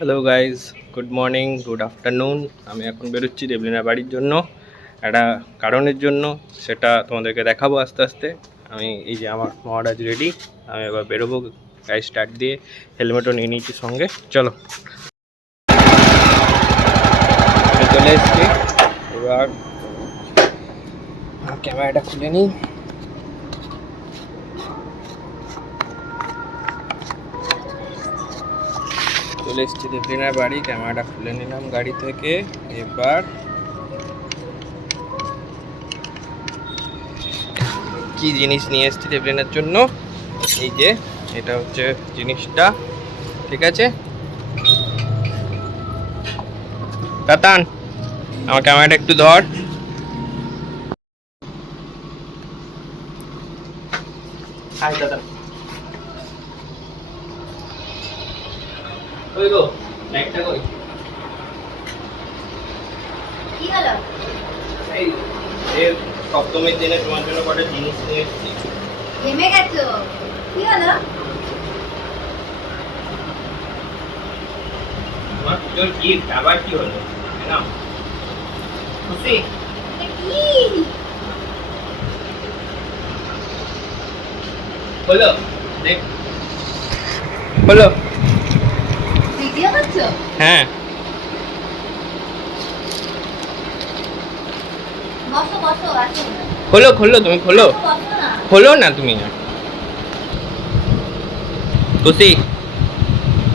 Hello guys good morning good afternoon আমি এখন বেরোচ্ছি দেবলিনা বাড়ির জন্য। একটা কারণের জন্য, সেটা তোমাদেরকে দেখাবো আস্তে আস্তে। আমি এই যে আমার মহারাজ রেডি আমি এবার বেরোবো গাড়ি স্টার্ট দিয়ে হেলমেটও নিয়ে নিয়েছি সঙ্গে। চলো। চলে এসেছি। এবার ক্যামেরাটা খুলে নিই। চলে এসেছি দেবলিনার বাড়ি, ক্যামেরাটা খুলে নিলাম গাড়ি থেকে। এবার কি জিনিস নিয়ে এসেছি দেবলিনার জন্য? এই যে, এটা হচ্ছে জিনিসটা, ঠিক আছে? তাতান আমার ক্যামেরাটা একটু ধর। হাই দাদা ওই গো লাইটটা কই? কি হলো? এই এর সপ্তমীর দিনে তোমার জন্য কটা জিনিস নিয়ে এসেছি। ঘেমে গেছো? কি হলো? তোমার পুজোর গিফট আবার কি হলো? নাও খুশি? কি? হলো দেখ। হলো। হ্যাঁ। খোলো খোলো তুমি খোলো। খোলো না তুমি। খুশি?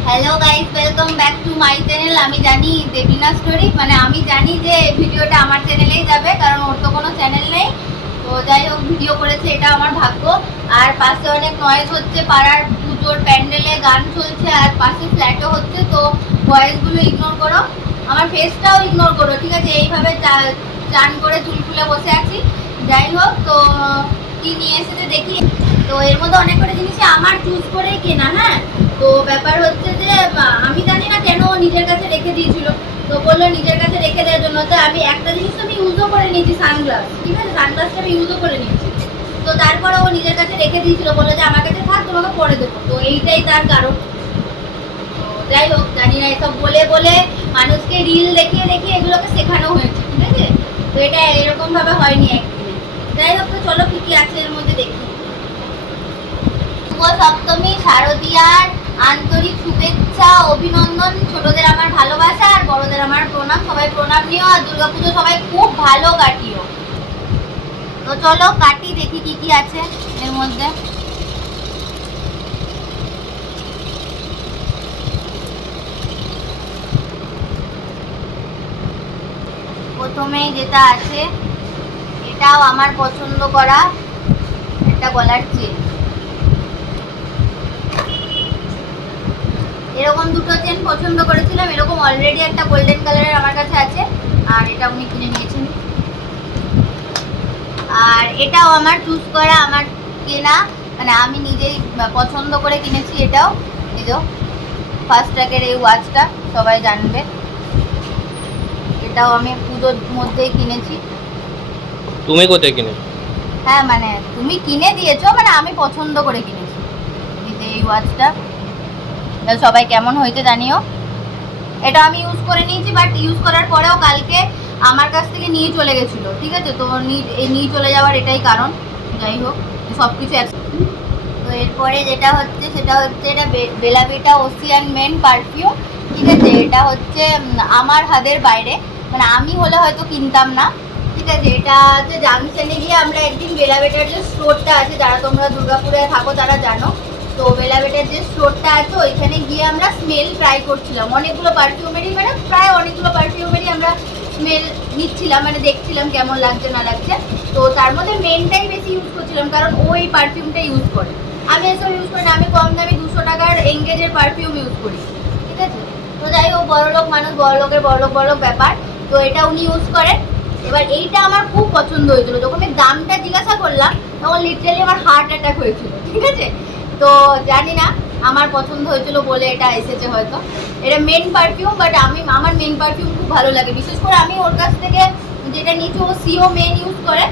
Hello guys welcome back to my channel আমি জানি দেবিনা স্টোরি মানে আমি জানি যে ভিডিওটা আমার চ্যানেলেই যাবে কারণ ওর তো কোনো চ্যানেল নেই। তো যাই হোক, ভিডিও করেছে, এটা আমার ভাগ্য। আর পাশে অনেক নয়েজ হচ্ছে, পাড়ার পুজোর প্যান্ডেলে গান চলছে, আর পাশে ফ্ল্যাটও হচ্ছে, তো ভয়েসগুলো ইগনোর করো। আমার ফেসটাও ইগনোর করো, ঠিক আছে? এইভাবে চান করে চুল খুলে বসে আছি। যাই হোক, তো কি নিয়ে এসেছে দেখি। তো এর মধ্যে অনেক কটা জিনিস আমার চুজ করেই কেনা হ্যাঁ? তো ব্যাপার হচ্ছে যে, আমি জানি না কেন নিজের কাছে রেখে দিয়েছিল। তো বলল নিজের কাছে রেখে দেওয়ার জন্য। তো আমি একটা জিনিস আমি ইউজও করে নিয়েছি সানগ্লাস ঠিক আছে? সানগ্লাসটা আমি ইউজও করে নিয়েছি। তো তারপরে ও নিজের কাছে রেখে দিয়েছিল, বলল যে আমার কাছে থাক তোমাকে পরে দেবো। তো এইটাই তার কারণ। যাই হোক, জানি না এসব বলে বলে মানুষকে রিল দেখিয়ে দেখিয়ে এগুলোকে শেখানো হয়েছে, ঠিক আছে? তো এটা এরকমভাবে হয়নি একদিনে যাই হোক, তো চলো কি কি আছে এর মধ্যে দেখি। শুভ সপ্তমী, শারদীয়ার আন্তরিক শুভেচ্ছা অভিনন্দন। ছোটদের আমার ভালোবাসা আর বড়দের আমার প্রণাম। সবাই প্রণাম নিও আর দুর্গাপুজো সবাই খুব ভালো কাটিও। তো চলো কাটি, দেখি কি কি আছে এর মধ্যে। প্রথমেই যেটা আছে, এটাও আমার পছন্দ করা একটা গলার চেন। এরকম দুটো চেন পছন্দ করেছিলাম এরকম অলরেডি একটা গোল্ডেন কালারের আমার কাছে আছে আর এটা উনি কিনে নিয়েছেন। আর এটাও আমার চুজ করা আমার কেনা মানে আমি নিজেই পছন্দ করে কিনেছি এটাও। এই যে ফার্স্ট ট্র্যাকের এই ওয়াচটা সবাই জানবে। এটাও আমি পুজোর মধ্যেই কিনেছি। তুমি কোথায় কিনে হ্যাঁ মানে তুমি কিনে দিয়েছ মানে আমি পছন্দ করে কিনেছি। এই এই ওয়াচটা সবাই কেমন হয়েছে জানিও? এটা আমি ইউজ করে নিয়েছি বাট ইউজ করার পরেও কালকে আমার কাছ থেকে নিয়ে চলে গেছিল, ঠিক আছে? তো নিয়ে চলে যাওয়ার এটাই কারণ, যাই হোক সব কিছু তো এরপরে যেটা হচ্ছে, সেটা হচ্ছে এটা বে- বেলাভিটা ওসিয়ান মেন পারফিউম ঠিক আছে? এটা হচ্ছে আমার হাতের বাইরে মানে আমি হলে হয়তো কিনতাম না, ঠিক আছে? এটা হচ্ছে জাংশনে গিয়ে আমরা একদিন বেলাবেটার যে স্টোরটা আছে, যারা তোমরা দুর্গাপুরে থাকো তারা জানো তো বেলাবেটার যে স্টোরটা আছে, ওইখানে গিয়ে আমরা স্মেল ট্রাই করছিলাম। অনেকগুলো পারফিউমেরই মানে প্রায় অনেকগুলো পারফিউমেরই আমরা স্মেল নিচ্ছিলাম মানে দেখছিলাম কেমন লাগছে, না লাগছে। তো তার মধ্যে মেনটাই বেশি ইউজ করছিলাম, কারণ ও এই পারফিউমটা ইউজ করে। আমি এসব ইউজ করি না, আমি কম দামি দুশো টাকার এঙ্গেজের পারফিউম ইউজ করি। ঠিক আছে? তো যাই হোক, বড়লোক মানুষ, বড়লোকের বড়লোক বড়লোক ব্যাপার। তো এটা উনি ইউজ করেন। এবার এইটা আমার খুব পছন্দ হয়েছিল। যখন আমি দামটা জিজ্ঞাসা করলাম, তখন লিটারালি আমার হার্ট অ্যাটাক হয়েছিল। ঠিক আছে? তো জানি না আমার পছন্দ হয়েছিল বলে এটা এসেছে হয়তো। এটা মেন পারফিউম বাট আমি আমার মেন পারফিউম খুব ভালো লাগে। বিশেষ করে আমি ওর কাছ থেকে যেটা নিয়েছি ও সিও মেন ইউজ করে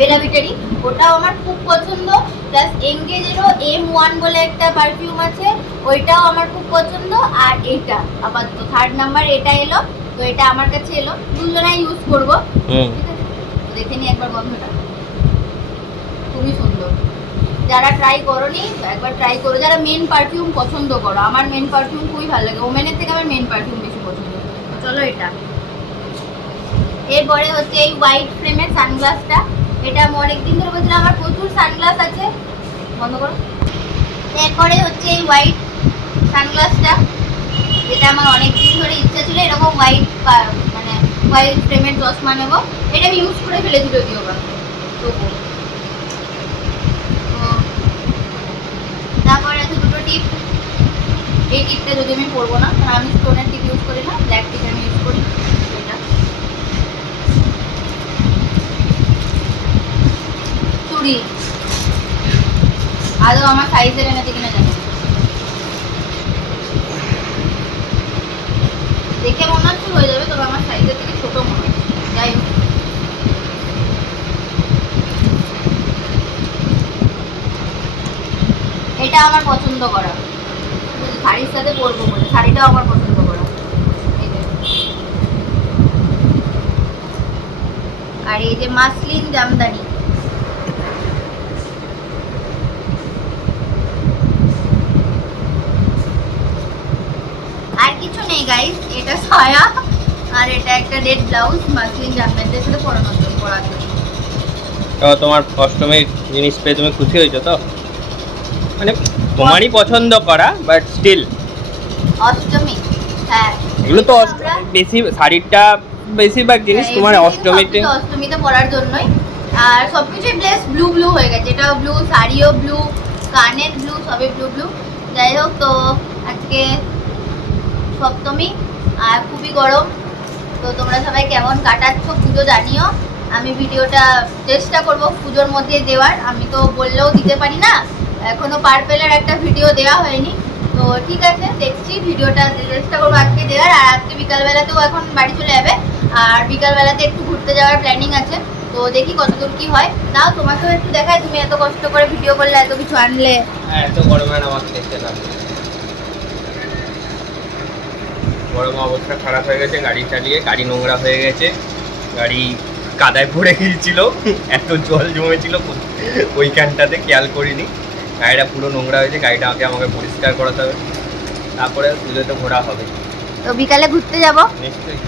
বেলাভিটারি ওটাও আমার খুব পছন্দ। প্লাস এনগেজেরও এম ওয়ান বলে একটা পারফিউম আছে ওইটাও আমার খুব পছন্দ। আর এটা আপাতত থার্ড নাম্বার এটা এলো। তো এটা আমার কাছে এলো। দুজনাই ইউজ করব। ঠিক আছে? দেখে নি একবার গন্ধটা। খুবই সুন্দর। যারা ট্রাই করোনি, একবার ট্রাই করো। যারা মেন পারফিউম পছন্দ করো, আমার মেন পারফিউম খুবই ভালো লাগে। ওমেনের থেকে আমার মেন পারফিউম বেশি পছন্দ। চলো এটা। এরপরে হচ্ছে এই হোয়াইট ফ্রেমের সানগ্লাসটা এটা আমি অনেকদিন ধরে বলছিলাম, আমার প্রচুর সানগ্লাস আছে। বন্ধ করো। এরপরে হচ্ছে এই হোয়াইট সানগ্লাসটা এটা আমার অনেকদিন ধরে ইচ্ছা ছিল, এরকম হোয়াইট মানে হোয়াইট ফ্রেমের চশমা নেব। এটা আমি ইউজ করে ফেলেছি যদিও বা। তবু তো, তারপর আছে দুটো টিপ এই টিপটা যদি আমি পরবো না কারণ আমি স্টোনের টিপ ইউজ করি না ব্ল্যাক টিপ আমি ইউজ করি। এটা। চুড়ি। আদৌ আমার সাইজের এনেছে কিনা জানি। দেখে মনে হচ্ছে হয়ে যাবে তবে আমার সাইজের থেকে ছোট মনে হচ্ছে যাই হোক এটা আমার পছন্দ করা। শাড়ির সাথে পরবো বলে, শাড়িটাও আমার পছন্দ করা। আর এই যে মাসলিন জামদানি। আর কিছু নেই গাইস এটা সায়া আর এটা একটা রেড ব্লাউজ মাসলিন জামদানিদের সাথে জন্য তো তোমার অষ্টমীর জিনিস পেয়ে তুমি খুশি হয়েছো তো? মানে তোমারই পছন্দ করা বাট স্টিল অষ্টমী হ্যাঁ। এগুলো তো বেশি শাড়িটা বেশিরভাগ জিনিস হ্যাঁ, তোমার অষ্টমীতে। সবকিছু অষ্টমীতে পরার জন্যই। আর সবকিছুই ব্লেস ব্লু ব্লু হয়ে গেছে। এটাও ব্লু শাড়িও ব্লু কানের ব্লু সবই ব্লু ব্লু যাই হোক তো আজকে সপ্তমী আর খুবই গরম। তো তোমরা সবাই কেমন কাটাচ্ছ পুজো জানিও। আমি ভিডিওটা চেষ্টা করব পুজোর মধ্যে দেওয়ার। আমি তো বললেও দিতে পারি না। এখনও পার্পেলের একটা ভিডিও দেওয়া হয়নি। তো ঠিক আছে, দেখছি ভিডিওটা চেষ্টা করব আজকে দেওয়ার। আর আজকে বিকালবেলাতেও এখন বাড়ি চলে যাবে। আর বিকালবেলাতে একটু ঘুরতে যাওয়ার প্ল্যানিং আছে। তো দেখি কতদূর কি হয়। নাও তোমাকেও একটু দেখায় তুমি এত কষ্ট করে ভিডিও করলে, এত কিছু আনলে। হ্যাঁ এত দেখতে গরম অবস্থা খারাপ হয়ে গেছে, গাড়ি চালিয়ে, গাড়ি নোংরা হয়ে গেছে। গাড়ি কাদায় পড়ে গিয়েছিল। এত জল জমেছিল ওইখানটাতে খেয়াল করিনি। গাড়িটা পুরো নোংরা হয়েছে গাড়িটা আগে আমাকে পরিষ্কার করাতে হবে তারপরে পুজোতে ঘোরা হবে। তো বিকালে ঘুরতে যাব? নিশ্চয়ই।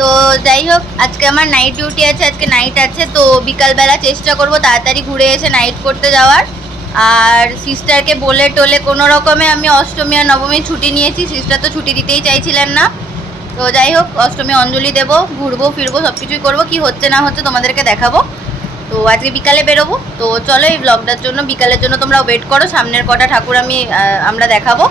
তো যাই হোক আজকে আমার নাইট ডিউটি আছে আজকে নাইট আছে তো বিকালবেলা চেষ্টা করব তাড়াতাড়ি ঘুরে এসে নাইট করতে যাওয়ার। আর সিস্টারকে বলে টোলে কোনো রকমে আমি অষ্টমী আর নবমী ছুটি নিয়েছি সিস্টার তো ছুটি দিতেই চাইছিলেন না। তো যাই হোক অষ্টমী অঞ্জলি দেবো ঘুরবো ফিরবো সব কিছুই করব কী হচ্ছে না হচ্ছে তোমাদেরকে দেখাবো। তো আজকে বিকালে বেরোবো। তো চলো এই ব্লগটার জন্য, বিকালের জন্য তোমরা ওয়েট করো। সামনের কটা ঠাকুর আমি আমরা দেখাবো।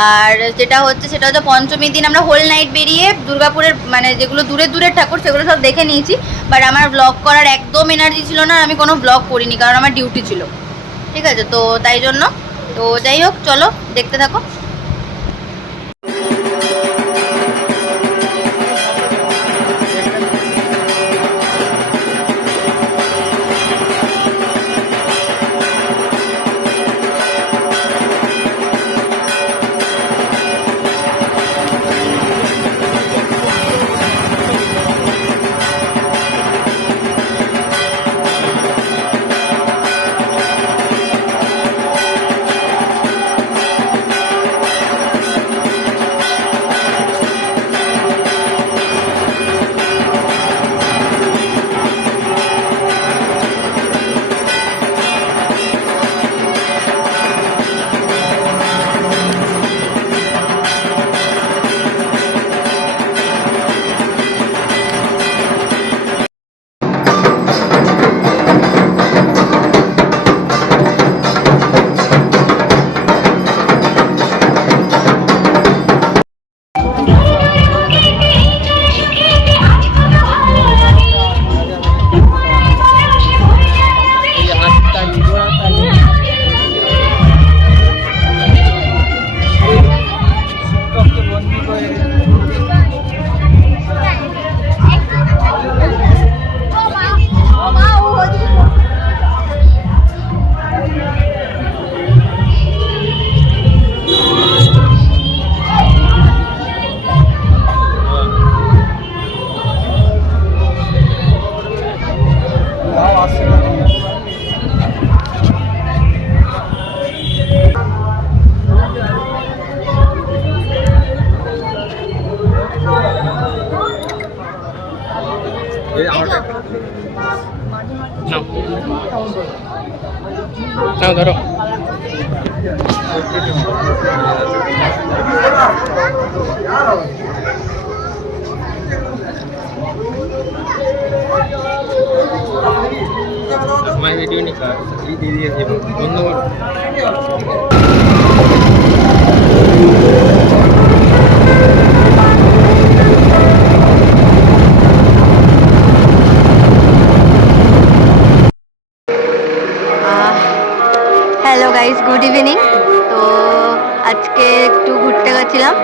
আর যেটা হচ্ছে, সেটা হচ্ছে পঞ্চমীর দিন আমরা হোল নাইট বেরিয়ে দুর্গাপুরের মানে যেগুলো দূরের দূরের ঠাকুর, সেগুলো সব দেখে নিয়েছি। বাট আমার ব্লগ করার একদম এনার্জি ছিল না আমি কোনো ব্লগ করিনি, কারণ আমার ডিউটি ছিল। ঠিক আছে? তো তাই জন্য। তো যাই হোক, চলো, দেখতে থাকো। ধরো। তোমার ভিডিও নি কার এই দিয়ে দিয়েছি বন্ধ। করো গাইস গুড ইভিনিং তো আজকে একটু ঘুরতে গেছিলাম।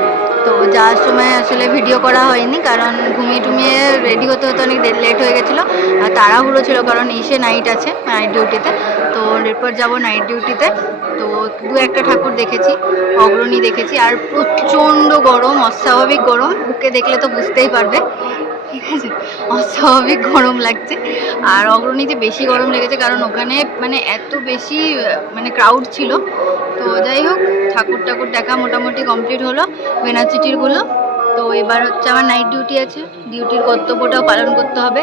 তো যাওয়ার সময় আসলে ভিডিও করা হয়নি, কারণ ঘুমিয়ে টুমিয়ে রেডি হতে হতে অনেক লেট হয়ে গেছিল। আর তাড়াহুড়ো ছিল, কারণ এসে নাইট আছে নাইট ডিউটিতে তো এরপর যাব নাইট ডিউটিতে তো দু একটা ঠাকুর দেখেছি, অগ্রণী দেখেছি। আর প্রচণ্ড গরম, অস্বাভাবিক গরম। বুকে দেখলে তো বুঝতেই পারবে। ঠিক আছে? অস্বাভাবিক গরম লাগছে। আর অগ্রণীতে বেশি গরম লেগেছে, কারণ ওখানে মানে এত বেশি মানে ক্রাউড ছিল। তো যাই হোক ঠাকুর টাকুর দেখা মোটামুটি কমপ্লিট হলো। বেনাচিটিরগুলো তো এবার হচ্ছে আমার নাইট ডিউটি আছে। ডিউটির কর্তব্যটাও পালন করতে হবে।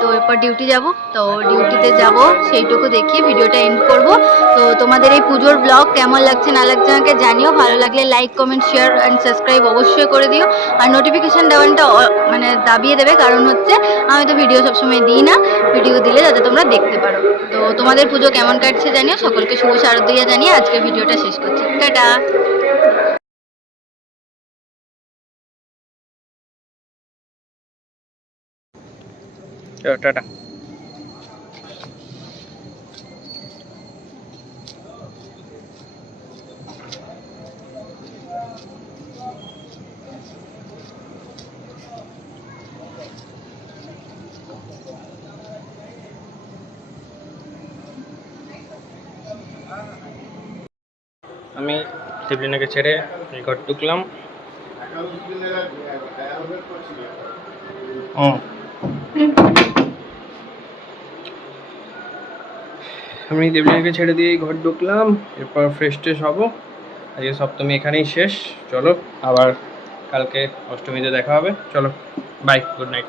তো এরপর ডিউটি যাব। তো ডিউটিতে যাব, সেইটুকু দেখিয়ে ভিডিওটা এন্ড করব। তো তোমাদের এই পুজোর ব্লগ কেমন লাগছে, না লাগছে আমাকে জানিও। ভালো লাগলে like comment share and subscribe অবশ্যই করে দিও। আর নোটিফিকেশান দেওয়ানটা মানে দাবিয়ে দেবে। কারণ হচ্ছে, আমি তো ভিডিও সবসময় দিই না। ভিডিও দিলে যাতে তোমরা দেখতে পারো। তো তোমাদের পুজো কেমন কাটছে জানিও। সকলকে শুভ শারদীয়া জানিয়ে আজকে ভিডিওটা শেষ করছি। টাটা! টাটা আমি শিবলিনাকে ছেড়ে ঘর ঢুকলাম। হুম আমি দেবলিনাকে ছেড়ে দিয়ে ঘর ঢুকলাম, এরপর ফ্রেশ ট্রেশ হব। আজকে সপ্তমী এখানেই শেষ। চলো, আবার কালকে অষ্টমীতে দেখা হবে। চলো বাই গুড নাইট